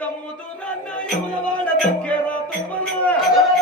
తమ్ముతూ నాన్న యమలవాడ దక్కేరా తువ్వల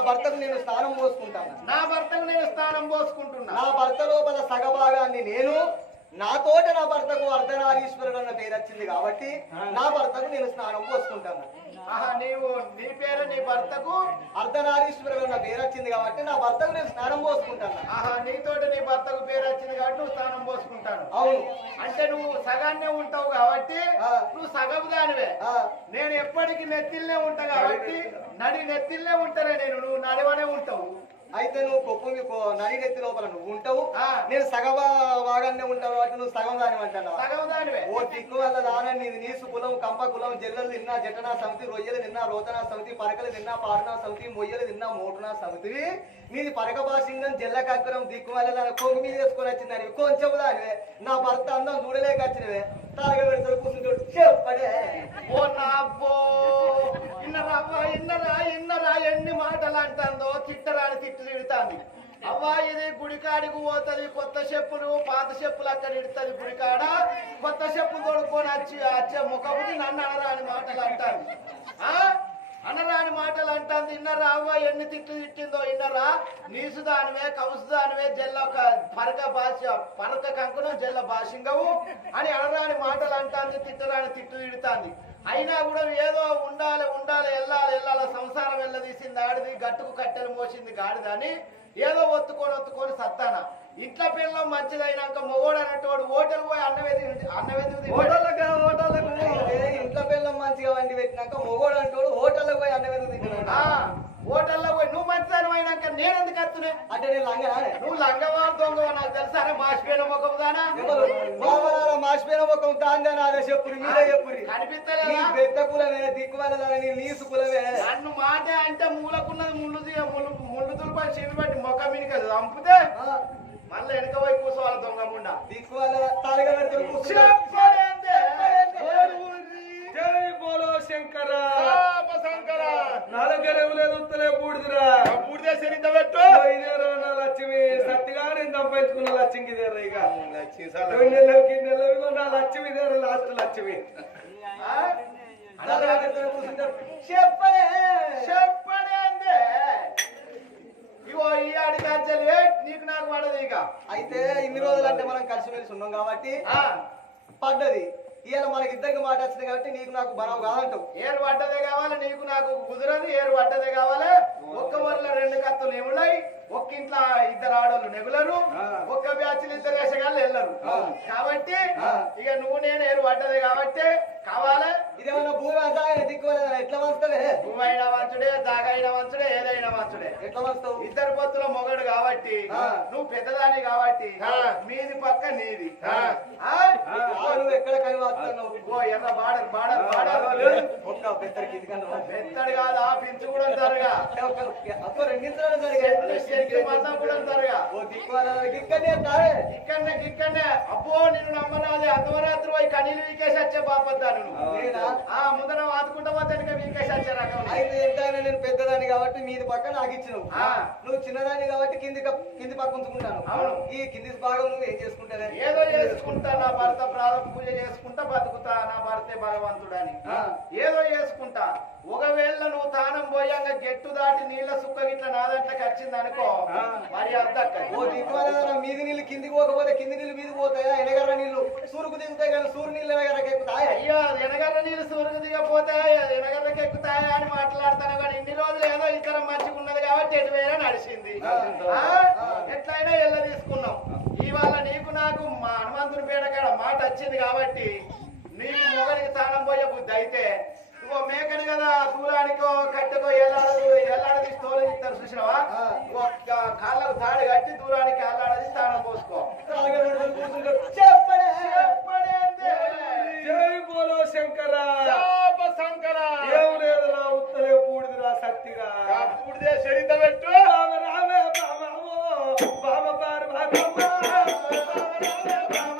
భర్తకు నేను స్నానం పోసుకుంటాను. నా భర్తకు నేను స్థానం పోసుకుంటున్నా. నా భర్త లోపల సగభాగాన్ని నేను నాతోట నా భర్తకు అర్ధనారీశ్వరుడు అన్న పేరు వచ్చింది కాబట్టి నా భర్తకు నేను స్నానం పోసుకుంటాను. ఆహా నీవు నీ పేరు నీ భర్తకు అర్ధనారీశ్వరుడు అన్న పేరు వచ్చింది కాబట్టి నా భర్తకు నేను స్నానం పోసుకుంటాను. ఆహా నీతోటి నీ భర్తకు పేరు వచ్చింది కాబట్టి నువ్వు స్థానం పోసుకుంటాను. అవును. అంటే నువ్వు సగాన్నే ఉంటావు కాబట్టి. నువ్వు సగపు దానివే. నేను ఎప్పటికీ నెత్తిల్నే ఉంటా కాబట్టి నడి నెత్తిల్నే ఉంటానే నేను నువ్వు నడివనే ఉంటావు. అయితే నువ్వు కుప్పమి నడి నెత్తి లోపల నువ్వు ఉంటావు. నేను సగ భాగాన్ని ఉంటావు కాబట్టి నువ్వు సగం దాని దానివే. ఓ దిక్కు వల్ల దాన నీది నీసు కులం కంప కులం జల్లలు తిన్నా జటనా సమితి రొయ్యలు తిన్నా రోతనా సమితి పరకలు తిన్నా పారనా సమితి మొయ్యలు తిన్నా మోటనా సమితి. నీది పరక భాషింగం జల్ల కక్కురం దిక్కు వల్ల దాని కొంగు మీద వేసుకొని వచ్చిందని కొంచెం దానివే. నా భర్త అందం చూడలేక వచ్చినవే. తాగ తిట్టరాని తిట్లు అవ్వా ఇది గుడికాడికి పోతది కొత్త చెప్పులు పాత చెప్పులు అక్కడ ఇడుతుంది గుడికాడ. కొత్త చెప్పులు తోడుకొని వచ్చి వచ్చే ముఖముది నన్ను అనరాని మాటలు అంటాను ఆ? అనరాని మాటలు అంటాంది ఇన్నరా అవ్వ ఎన్ని తిట్లు తిట్టిందో ఇన్నరా? నీసు దానివే కౌసు దానివే జల్ల ఒక పరక భాష పరక కంకునం జల్ల భాషింగవు అని అనరాని మాటలు అంటాంది తిట్టరాని తిట్లు తిడుతాంది. అయినా కూడా ఏదో ఉండాలి ఉండాలి వెళ్ళాలి వెళ్ళాలి సంసారం వెళ్ళదీసింది ఆడిది గట్టుకు కట్టెలు మోసింది గాడిదని ఏదో ఒత్తుకొని ఒత్తుకొని సత్తాన. ఇంట్లో పిల్లలు మంచిదైనాక మొగోడు అన్నట్టు ఓటలు పోయి అన్నవేది అన్నవేది హోటళ్ళకు ఏ ఇంట్లో పిల్లం మంచిగా వండి పెట్టినాక మొగోడు అంటాడు హోటళ్ళకి పోయి అన్నం ఎందుకు తింటున్నాడు ఆ ఓటల్లో పోయి నువ్వు మంచిదాని అయినాక నేను ఎందుకు వస్తున్నా అంటే నేను లంగనా? నువ్వు లంగవా దొంగవా నాకు తెలుసా? మాసిపోయిన ముఖం దానా? మాసిపోయిన ఒక దాందా నాదే చెప్పురి మీరే చెప్పురి. నీ కనిపిస్తలేదా పెద్ద కులమే దిక్కు వల్ల నీ నీసు కులమే. నన్ను మాట అంటే మూలకున్నది ముళ్ళు దిగ ముళ్ళు ముళ్ళు తులపని చెవి బట్టి ముఖం మినిక చంపితే మళ్ళీ వెనక పోయి కూర్చోవాలి దొంగ ముండా. దిక్కు వల్ల తాళిగా పెడతాడు కూర్చుంటాడు. చెప్పలేందే. జై బోలో శంకర. ఉత్తలే బూడిదిరా. బూడిద సరిత పెట్టు. ఇదేరో నా లక్ష్మి. సత్తిగా నేను సంపాదించుకున్న లక్ష్మికి ఇదేరా ఇక. రెండు నెలలకి నెలలు నా లక్ష్మి ఇదేరా లాస్ట్ లక్ష్మి. చెప్పలే. చెప్పలేందే. ఇగో ఈ అడిగాచలే నీకు నాకు పడదు ఇక. అయితే ఇన్ని రోజులు అంటే మనం కలిసిమెలిసి ఉన్నాం కాబట్టి పడ్డది. ఇవాళ మనకి ఇద్దరికి మాట వచ్చింది కాబట్టి నీకు నాకు బలం కాదంటావు. ఏరు పడ్డదే కావాలి నీకు నాకు కుదరదు ఏరు పడ్డదే కావాలి. ఒక్క వరల రెండు కత్తులు ఏమున్నాయి? ఒక్క ఇంట్లో ఇద్దరు ఆడోళ్ళు నెగులరు ఒక్క బ్యాచ్లు ఇద్దరు వేసగాళ్ళు వెళ్ళరు. కాబట్టి ఇక నువ్వు నేను ఏరు పడ్డదే కాబట్టి కావాలి? ఇదేమన్నా భూమి వ్యవసాయం దిక్కు వల్ల ఎట్లా వస్తావే? నువ్వు అయినా వంచుడే దాగైనా వంచుడే ఏదైనా వంచుడే. ఎట్లా వస్తావు? ఇద్దరు పొత్తుల మొగడు కాబట్టి. నువ్వు పెద్దదాని కాబట్టి. మీది పక్క నీది. నువ్వు ఎక్కడ కనివాస్తున్నావు? ఓ ఎర్ర బాడర్ బాడర్ ఒక్క కాదు ఆ పించు కూడా అంటారుగా అప్పుడు రెండించడం మొత్తం కూడా అంటారుగా ఓ దిక్కు వల్ల ఇక్కడనే తావే. ఇక్కడనే ఇక్కడనే అబ్బో నిన్ను నమ్మనాది అర్ధరాత్రి పోయి కనీలు వీకేసి వచ్చే బాపద్దాను? ఆ ముందర వాదుకుంటా పోతే వీకేసి అయితే ఎంతైనా నేను పెద్దదాన్ని కాబట్టి మీది పక్క నాకు ఇచ్చినావు. ఆ. నువ్వు చిన్నదాన్ని కాబట్టి కింది కింది పక్క ఉంచుకుంటాను. అవును. ఈ కింది భాగం నువ్వు ఏం చేసుకుంటానే ఏదో చేసుకుంటా నా భర్త ప్రారంభ పూజ చేసుకుంటా బతుకుతా నా భర్తే భగవంతుడని. ఏదో చేసుకుంటా. ఒకవేళ నువ్వు తానం పోయాక గెట్టు దాటి నీళ్ళ సుక్క గిట్ల నా దాంట్లోకి వచ్చింది అనుకో మరి అద్దక్క ఓ దిక్కు వల్ల మీది నీళ్ళు కిందికి పోకపోతే కింది నీళ్ళు మీది పోతాయా? ఎనగర్ర నీళ్ళు సూరుకు దిగుతాయి కానీ సూరు నీళ్ళు ఎనగర్రకి ఎక్కుతాయా? అయ్యో ఎనగర్ర నీళ్ళు సూరుకు దిగపోతాయా ఎనగర్రకి ఎక్కుతాయా అని మాట్లాడతాను కానీ ఇన్ని రోజులు ఏదో ఇతరం మంచిగా ఉన్నది కాబట్టి ఎటువైనా నడిచింది. ఆ? ఎట్లయినా ఎల్ల తీసుకున్నాం. ఇవాళ నీకు నాకు మా హనుమంతుని పేట కాడ మాట వచ్చింది కాబట్టి నీకు మొగడికి తాళం పోయే బుద్ధి అయితే ఇగో మేకని కదా దూరానికో కట్టెకో ఎల్లాడదు ఎల్లాడది తోలు ఇస్తారు చూసినావా ఇగో కా- కాళ్ళకు తాడు కట్టి దూరానికి ఎల్లాడది తాళం పోసుకో? జై బోలో శంకర ఏం లేదురా సత్తిగా అప్పుడుదే చరిత పెట్టు బామ రామే బామో బామ పార్వతమ్మ చెల్లెమ్మ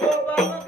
Oba, oba.